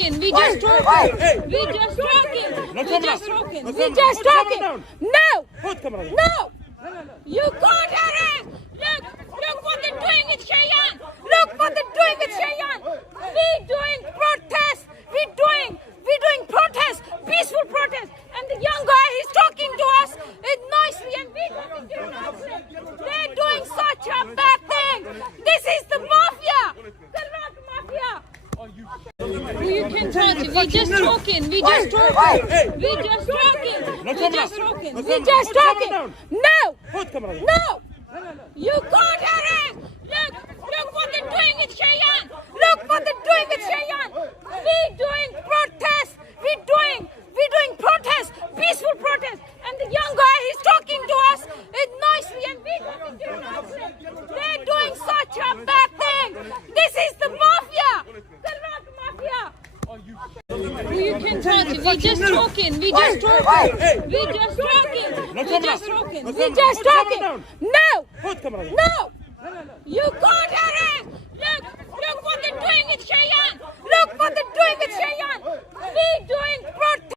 We just talking. We just talking. We just talking. We just talking. No. No. You can't arrest. Look what they're doing with Cheyenne. Look what they're doing with Cheyenne. We doing protests. We doing protests, peaceful protests. And the young guy, he's talking to us nicely, and we talking to him nicely. They're doing such a bad thing. This is the mafia. The rock mafia. You can touch it. We just talking. We just talking. We just talking. We just talking. We just talking. No. No. You can't arrest. Look what they're doing with Cheyenne. Look what they're doing with Cheyenne. We doing protests. We doing protests, peaceful protests. And the young guy, he's talking to us nicely, and we talking to him nicely. They're doing such a bad thing. This is the mafia. The rock mafia. You can touch it. We just talking. We just talking. We just talking. We just talking. We just talking. No. No. You can't arrest.